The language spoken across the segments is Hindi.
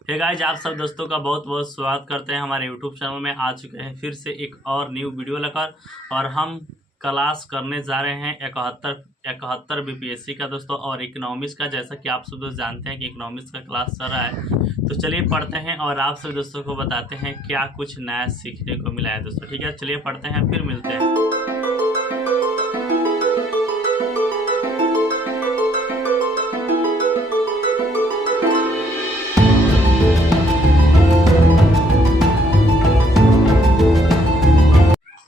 हे गाइस, आप सब दोस्तों का बहुत बहुत स्वागत करते हैं हमारे यूट्यूब चैनल में। आ चुके हैं फिर से एक और न्यू वीडियो लेकर और हम क्लास करने जा रहे हैं इकहत्तर बीपीएससी का दोस्तों और इकोनॉमिक्स का। जैसा कि आप सब दोस्त जानते हैं कि इकोनॉमिक्स का क्लास चल रहा है, तो चलिए पढ़ते हैं और आप सब दोस्तों को बताते हैं क्या कुछ नया सीखने को मिला है दोस्तों। ठीक है, चलिए पढ़ते हैं, फिर मिलते हैं।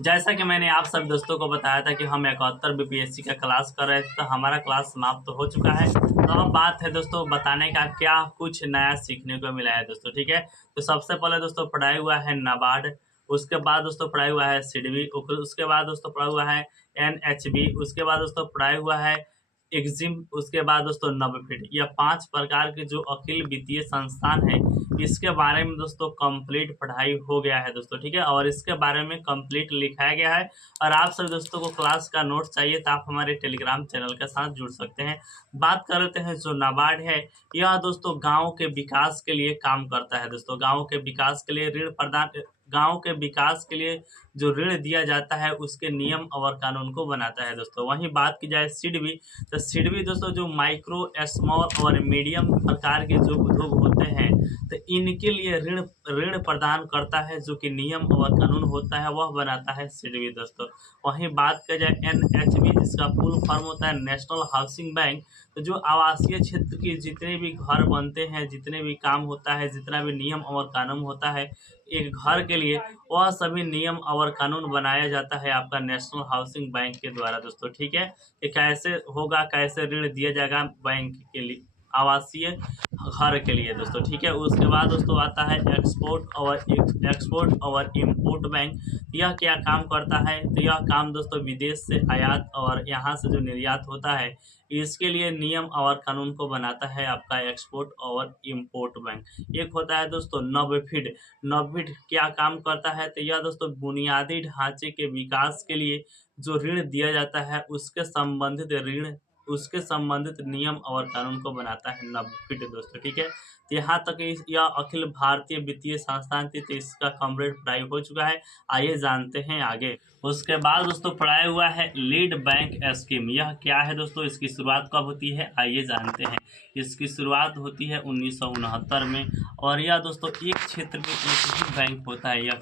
जैसा कि मैंने आप सब दोस्तों को बताया था कि हम 71 बीपीएससी का क्लास कर रहे थे, तो हमारा क्लास समाप्त तो हो चुका है। तो अब बात है दोस्तों बताने का क्या कुछ नया सीखने को मिला है दोस्तों। ठीक है, तो सबसे पहले दोस्तों पढ़ाई हुआ है नाबार्ड, उसके बाद दोस्तों पढ़ाई हुआ है सिडबी, उसके बाद दोस्तों पढ़ा हुआ है एनएचबी, उसके बाद दोस्तों पढ़ाई हुआ है एग्जिम, उसके बाद दोस्तों नवफीड। यह 5 प्रकार के जो अखिल वित्तीय संस्थान है, इसके बारे में दोस्तों कंप्लीट पढ़ाई हो गया है दोस्तों। ठीक है, और इसके बारे में कंप्लीट लिखाया गया है। और आप सब दोस्तों को क्लास का नोट्स चाहिए तो आप हमारे टेलीग्राम चैनल के साथ जुड़ सकते हैं। बात कर लेते हैं जो नाबार्ड है, यह दोस्तों गाँव के विकास के लिए काम करता है दोस्तों। गाँव के विकास के लिए ऋण प्रदान, गाँव के विकास के लिए जो ऋण दिया जाता है उसके नियम और कानून को बनाता है दोस्तों। वहीं बात की जाए सिडबी, तो सिडबी दोस्तों जो माइक्रो, स्मॉल और मीडियम प्रकार के जो उद्योग होते हैं, तो इनके लिए ऋण ऋण प्रदान करता है, जो कि नियम और कानून होता है वह बनाता है सिडबी दोस्तों। वहीं बात की जाए एनएचबी, जिसका फुल फॉर्म होता है नेशनल हाउसिंग बैंक, तो जो आवासीय क्षेत्र के जितने भी घर बनते हैं, जितने भी काम होता है, जितना भी नियम और कानून होता है एक घर के लिए, वह सभी नियम और कानून बनाया जाता है आपका नेशनल हाउसिंग बैंक के द्वारा दोस्तों। ठीक है, कि कैसे होगा, कैसे ऋण दिया जाएगा बैंक के लिए, आवासीय घर के लिए दोस्तों। ठीक है, उसके बाद दोस्तों आता है एक्सपोर्ट और इम्पोर्ट बैंक। यह क्या काम करता है, तो यह काम दोस्तों विदेश से आयात और यहाँ से जो निर्यात होता है, इसके लिए नियम और कानून को बनाता है आपका एक्सपोर्ट और इम्पोर्ट बैंक। एक होता है दोस्तों नवफीड। नवफीड क्या काम करता है, तो यह दोस्तों बुनियादी ढांचे के विकास के लिए जो ऋण दिया जाता है उसके संबंधित नियम और कानून को बनाता है नवफीड दोस्तों। ठीक है, तो यहाँ तक यह अखिल भारतीय वित्तीय संस्थान थी, तो इसका कंप्लीट पढ़ाई हो चुका है। आइए जानते हैं आगे। उसके बाद दोस्तों पढ़ाया हुआ है लीड बैंक स्कीम। यह क्या है दोस्तों, इसकी शुरुआत कब होती है, आइए जानते हैं। इसकी शुरुआत होती है 1969 में और यह दोस्तों एक क्षेत्र में एक ही बैंक होता है। यह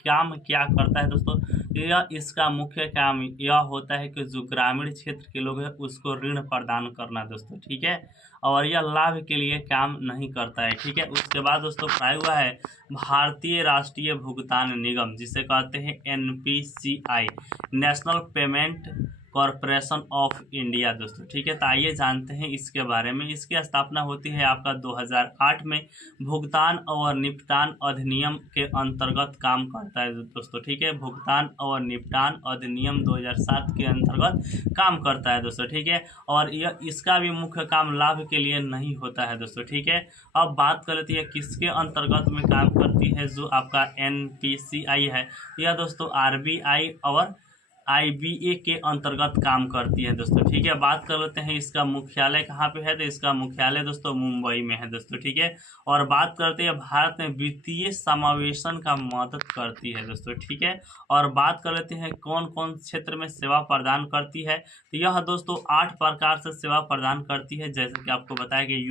काम क्या करता है दोस्तों, यह इसका मुख्य काम यह होता है कि जो ग्रामीण क्षेत्र के लोग हैं उसको ऋण प्रदान करना दोस्तों। ठीक है, और यह लाभ के लिए काम नहीं करता है। ठीक है, उसके बाद दोस्तों पढ़ाया हुआ है भारतीय राष्ट्रीय भुगतान निगम, जिसे कहते हैं NPCI, national payment corporation of India दोस्तों। ठीक है, तो आइए जानते हैं इसके बारे में। इसकी स्थापना होती है आपका 2008 में, भुगतान और निपटान अधिनियम के अंतर्गत काम करता है दोस्तों। ठीक है, भुगतान और निपटान अधिनियम 2007 के अंतर्गत काम करता है दोस्तों। ठीक है, और यह इसका भी मुख्य काम लाभ के लिए नहीं होता है दोस्तों। ठीक है, अब बात कर लेते हैं किसके अंतर्गत में काम करती है, जो आपका एनपीसीआई है, यह दोस्तों आरबीआई और आईबीए के अंतर्गत काम करती है दोस्तों। ठीक है, बात कर लेते हैं इसका मुख्यालय कहाँ पे है, तो इसका मुख्यालय दोस्तों मुंबई में है दोस्तों। ठीक है, और बात करते हैं भारत में वित्तीय समावेशन का मदद करती है दोस्तों। ठीक है, और बात कर लेते हैं कौन कौन क्षेत्र में सेवा प्रदान करती है, तो यह दोस्तों 8 प्रकार से सेवा प्रदान करती है। जैसे कि आपको बताया कि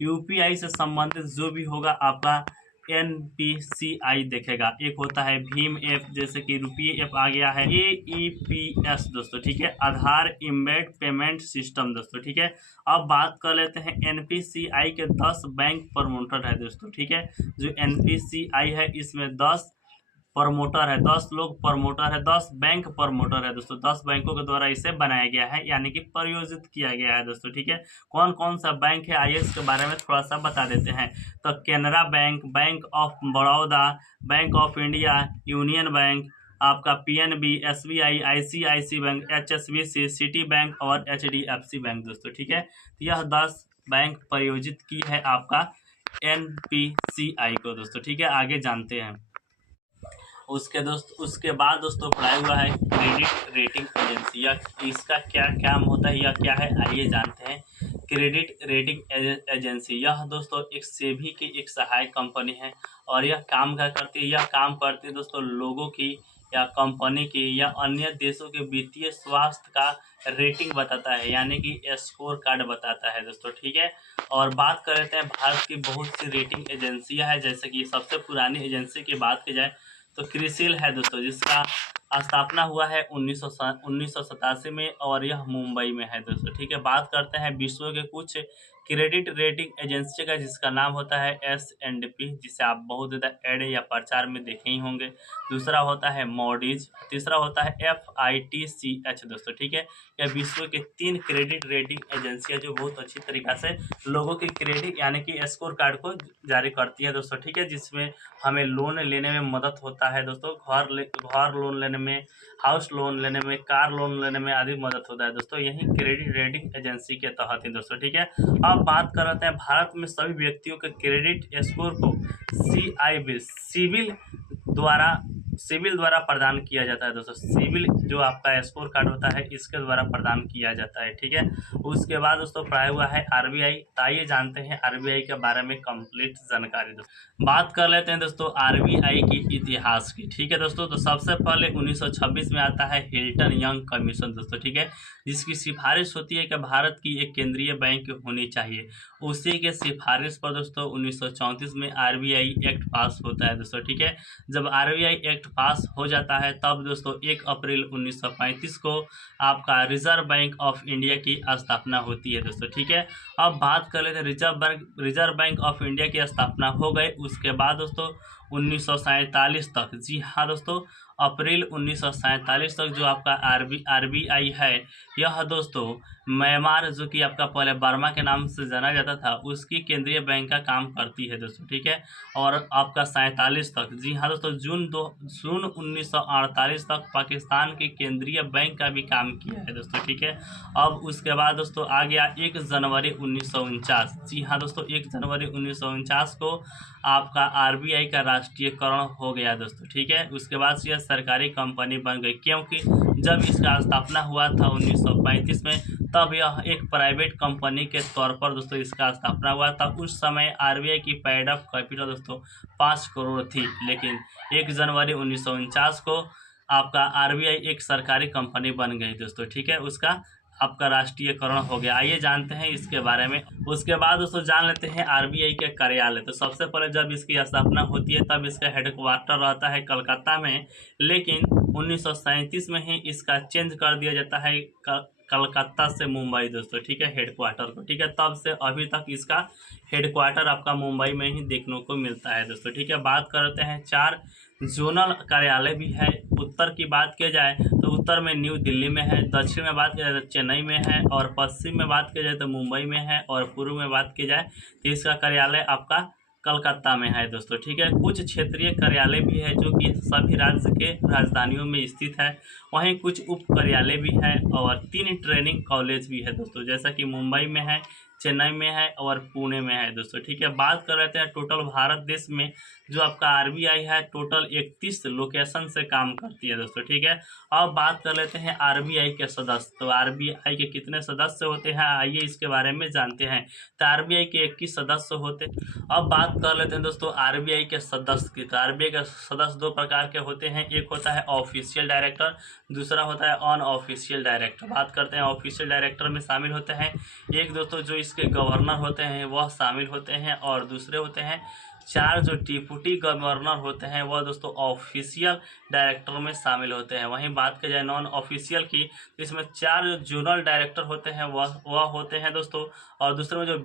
यूपीआई से संबंधित जो भी होगा आपका एनपीसीआई देखेगा। एक होता है भीम ऐप, जैसे कि रुपये ऐप आ गया है, एईपीएस दोस्तों। ठीक है, आधार इम्बेड पेमेंट सिस्टम दोस्तों। ठीक है, अब बात कर लेते हैं एनपीसीआई के 10 बैंक प्रमोटर है दोस्तों। ठीक है, जो एनपीसीआई है इसमें 10 प्रमोटर है, 10 लोग प्रमोटर है, 10 बैंक प्रमोटर है दोस्तों। 10 बैंकों के द्वारा इसे बनाया गया है, यानी कि प्रयोजित किया गया है दोस्तों। ठीक है, कौन कौन सा बैंक है आइए इसके बारे में थोड़ा सा बता देते हैं। तो Canara bank, bank of Baroda, bank of India, union bank, आपका PNB, SBI, ICIC bank, HSBC, Citi bank और एचडीएफसी बैंक दोस्तों। ठीक है, यह 10 बैंक प्रयोजित की है आपका एनपीसीआई को दोस्तों। ठीक है, आगे जानते हैं। उसके बाद दोस्तों पढ़ाया हुआ है क्रेडिट रेटिंग एजेंसी। या इसका क्या काम होता है या क्या है, आइए जानते हैं। क्रेडिट रेटिंग एजेंसी यह दोस्तों एक सेबी की एक सहायक कंपनी है और यह काम क्या करती है, यह काम करती है दोस्तों लोगों की या कंपनी की या अन्य देशों के वित्तीय स्वास्थ्य का रेटिंग बताता है, यानी कि स्कोर कार्ड बताता है दोस्तों, ठीक है। और बात कर लेते हैं भारत की बहुत सी रेटिंग एजेंसियां हैं, जैसे कि सबसे पुरानी एजेंसी की बात की जाए तो क्रिसिल है दोस्तों, जिसका स्थापना हुआ है 1987 में और यह मुंबई में है दोस्तों, ठीक है। बात करते हैं विश्व के कुछ क्रेडिट रेटिंग एजेंसी का, जिसका नाम होता है S&P, जिसे आप बहुत ज़्यादा एड या प्रचार में देखे ही होंगे। दूसरा होता है मॉडीज, तीसरा होता है FITCH दोस्तों, ठीक है। यह विश्व के 3 क्रेडिट रेटिंग एजेंसियां जो बहुत अच्छी तरीक़ा से लोगों की क्रेडिट यानी कि स्कोर कार्ड को जारी करती है दोस्तों, ठीक है, जिसमें हमें लोन लेने में मदद होता है दोस्तों। घर लोन लेने में, हाउस लोन लेने में, कार लोन लेने में आदि मदद होता है दोस्तों, यही क्रेडिट रेटिंग एजेंसी के तहत ही दोस्तों, ठीक है। अब बात कर रहे हैं भारत में सभी व्यक्तियों के क्रेडिट स्कोर को सिविल द्वारा प्रदान किया जाता है दोस्तों। सिविल जो आपका स्कोर कार्ड होता है इसके द्वारा प्रदान किया जाता है, ठीक है। उसके बाद दोस्तों पढ़ाया हुआ है RBI। तो आइए जानते हैं RBI के बारे में कंप्लीट जानकारी दोस्तों। बात कर लेते हैं दोस्तों RBI की इतिहास की, ठीक है दोस्तों। तो सबसे पहले 1926 में आता है हिल्टन यंग कमीशन दोस्तों, ठीक है, जिसकी सिफारिश होती है कि भारत की एक केंद्रीय बैंक होनी चाहिए। उसी के सिफारिश पर दोस्तों 1934 में RBI एक्ट पास होता है दोस्तों, ठीक है। जब RBI एक्ट पास हो जाता है तब दोस्तों 1 अप्रैल 1935 को आपका रिजर्व बैंक ऑफ इंडिया की स्थापना होती है दोस्तों, ठीक है। अब बात कर लेते हैं रिजर्व बैंक ऑफ इंडिया की स्थापना हो गई। उसके बाद दोस्तों 1947 तक, जी हाँ दोस्तों, अप्रैल 1947 तक जो आपका RBI है, यह दोस्तों म्यांमार जो कि आपका पहले बर्मा के नाम से जाना जाता था उसकी केंद्रीय बैंक का काम करती है दोस्तों, ठीक है। और आपका 47 तक, जी हाँ दोस्तों, जून 1948 तक पाकिस्तान के केंद्रीय बैंक का भी काम किया है दोस्तों, ठीक है। अब उसके बाद दोस्तों आ गया 1 जनवरी 1949, जी हाँ दोस्तों, 1 जनवरी 1949 को आपका RBI का राष्ट्रीयकरण हो गया दोस्तों, ठीक है। उसके बाद से यह सरकारी कंपनी बन गई, क्योंकि जब इसका स्थापना हुआ था 1935 में, तब यह एक प्राइवेट कंपनी के तौर पर दोस्तों इसका स्थापना हुआ था। उस समय RBI की पेड अप कैपिटल दोस्तों 5 करोड़ थी, लेकिन 1 जनवरी 1949 को आपका RBI एक सरकारी कंपनी बन गई दोस्तों, ठीक है। उसका आपका राष्ट्रीयकरण हो गया। आइए जानते हैं इसके बारे में। उसके बाद दोस्तों जान लेते हैं RBI के कार्यालय। तो सबसे पहले जब इसकी स्थापना होती है तब इसका हेडक्वार्टर रहता है कलकत्ता में, लेकिन 1937 में ही इसका चेंज कर दिया जाता है कलकत्ता से मुंबई दोस्तों, ठीक है, हेडक्वार्टर को, ठीक है। तब से अभी तक इसका हेडक्वार्टर आपका मुंबई में ही देखने को मिलता है दोस्तों, ठीक है। बात करते हैं 4 जोनल कार्यालय भी है। उत्तर की बात की जाए तो उत्तर में न्यू दिल्ली में है, दक्षिण में बात की जाए तो चेन्नई में है, और पश्चिम में बात की जाए तो मुंबई में है, और पूर्व में बात की जाए तो इसका कार्यालय आपका कलकत्ता में है दोस्तों, ठीक है। कुछ क्षेत्रीय कार्यालय भी है जो कि सभी राज्य के राजधानियों में स्थित है। वहीं कुछ उप कार्यालय भी है और 3 ट्रेनिंग कॉलेज भी है दोस्तों, जैसा कि मुंबई में है, चेन्नई में है और पुणे में है दोस्तों, ठीक है। बात कर रहे हैं टोटल भारत देश में जो आपका RBI है टोटल 31 लोकेशन से काम करती है दोस्तों, ठीक है। अब बात कर लेते हैं RBI के सदस्य। तो RBI के कितने सदस्य होते हैं, आइए इसके बारे में जानते हैं। तो RBI के 21 सदस्य होते हैं। अब बात कर लेते हैं दोस्तों RBI के सदस्य की। तो RBI के सदस्य 2 प्रकार के होते हैं, एक होता है ऑफिशियल डायरेक्टर, दूसरा होता है अनऑफिशियल डायरेक्टर। बात करते हैं ऑफिशियल डायरेक्टर में शामिल होते हैं एक दोस्तों जो इसके गवर्नर होते हैं वह शामिल होते हैं, और दूसरे होते हैं 4 जो डिप्टी गवर्नर होते हैं वह दोस्तों ऑफिशियल डायरेक्टर में शामिल होते हैं। वहीं बात की जाए नॉन ऑफिशियल की, तो इसमें 4 जो जोनल डायरेक्टर होते हैं वह होते हैं दोस्तों, और दूसरे में जो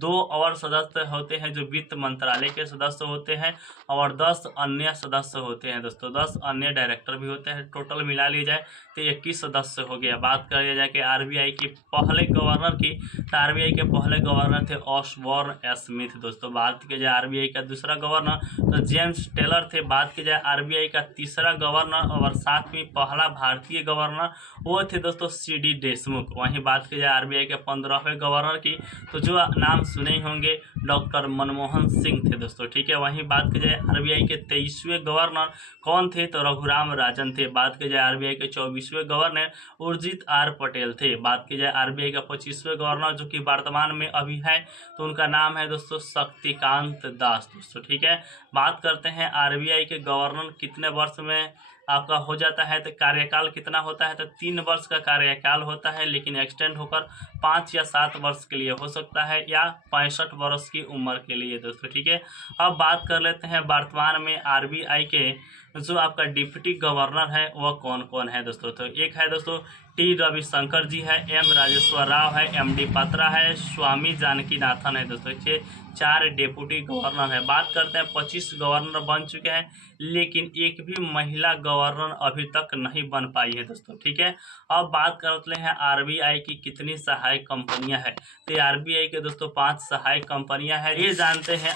2 और सदस्य होते हैं जो वित्त मंत्रालय के सदस्य होते हैं, और 10 अन्य सदस्य होते हैं दोस्तों, 10 अन्य डायरेक्टर भी होते हैं। टोटल मिला लिया जाए तो 21 सदस्य हो गया। बात करिए जाए कि RBI की पहले गवर्नर की, तो RBI के पहले गवर्नर थे ऑसबॉर्न स्मिथ दोस्तों। बात की जाए RBI का दूसरा गवर्नर तो जेम्स टेलर थे। बात की जाए RBI का तीसरा गवर्नर और साथ में पहला भारतीय गवर्नर वो थे दोस्तों CD देशमुख। वहीं बात की जाए RBI के 15वें गवर्नर की, तो जो नाम सुने ही होंगे डॉक्टर मनमोहन सिंह थे दोस्तों, ठीक है। वहीं बात की जाए आरबीआई के 23वें गवर्नर कौन थे, तो रघुराम राजन थे। बात की जाए आरबीआई के 24वें गवर्नर उर्जित आर पटेल थे। बात की जाए आरबीआई का 25वें गवर्नर जो कि वर्तमान में अभी है, तो उनका नाम है दोस्तों शक्तिकांत दास दोस्तों, ठीक है। बात करते हैं आरबीआई के गवर्नर कितने वर्ष में आपका हो जाता है, तो कार्यकाल कितना होता है, तो 3 वर्ष का कार्यकाल होता है, लेकिन एक्सटेंड होकर 5 या 7 वर्ष के लिए हो सकता है, या 65 वर्ष की उम्र के लिए दोस्तों, ठीक है। अब बात कर लेते हैं वर्तमान में आरबीआई के जो आपका डिप्टी गवर्नर है वह कौन कौन है दोस्तों। तो एक है दोस्तों टी रविशंकर जी है, एम राजेश्वर राव है, एमडी पात्रा है, स्वामी जानकीनाथन है दोस्तों। ये 4 डेप्यूटी गवर्नर है। बात करते हैं 25 गवर्नर बन चुके हैं, लेकिन एक भी महिला गवर्नर अभी तक नहीं बन पाई है दोस्तों, ठीक है। अब बात करते हैं आरबीआई की कितनी सहायक कंपनियां हैं, तो आरबीआई के दोस्तों 5 सहायक कंपनियां हैं। ये जानते हैं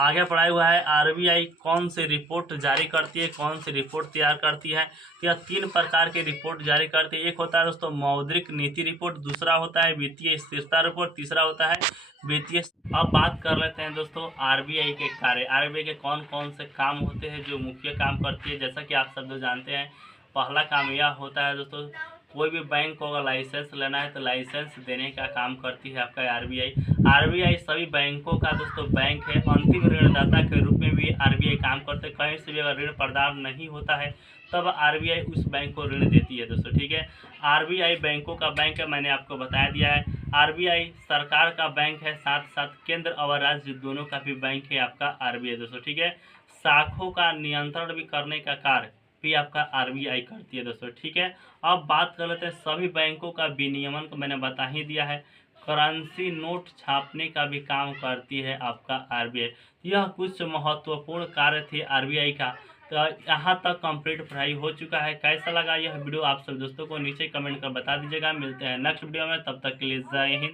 आगे पढ़ा हुआ है आरबीआई कौन सी रिपोर्ट जारी करती है, कौन सी रिपोर्ट तैयार करती है। यह 3 प्रकार की रिपोर्ट जारी करती है। एक होता है दोस्तों मौद्रिक नीति रिपोर्ट, दूसरा होता है वित्तीय स्थिरता रिपोर्ट, तीसरा होता है वित्तीय। अब बात कर लेते हैं दोस्तों आरबीआई के कार्य। आरबीआई के कौन कौन से काम होते हैं, जो मुख्य काम करती है। जैसा कि आप सब लोग जानते हैं, पहला काम यह होता है दोस्तों, कोई भी बैंक को अगर लाइसेंस लेना है तो लाइसेंस देने का काम करती है आपका आरबीआई। आरबीआई सभी बैंकों का दोस्तों बैंक है, अंतिम ऋणदाता के रूप में भी आरबीआई काम करते हैं। कहीं से भी अगर ऋण प्रदान नहीं होता है तब आरबीआई उस बैंक को ऋण देती है दोस्तों, ठीक है। आरबीआई बैंकों का बैंक है, मैंने आपको बताया दिया है। आरबीआई सरकार का बैंक है, साथ साथ केंद्र और राज्य दोनों का भी बैंक है आपका आरबीआई दोस्तों, ठीक है। शाखों का नियंत्रण भी करने का कार्य भी आपका आरबीआई करती है दोस्तों, ठीक है। अब बात कर लेते हैं सभी बैंकों का विनियमन को मैंने बता ही दिया है। करेंसी नोट छापने का भी काम करती है आपका आरबीआई। यह कुछ महत्वपूर्ण कार्य थे आरबीआई का। तो यहाँ तक कंप्लीट पढ़ाई हो चुका है। कैसा लगा यह वीडियो आप सब दोस्तों को नीचे कमेंट कर बता दीजिएगा। मिलते हैं नेक्स्ट वीडियो में, तब तक के लिए जय हिंद।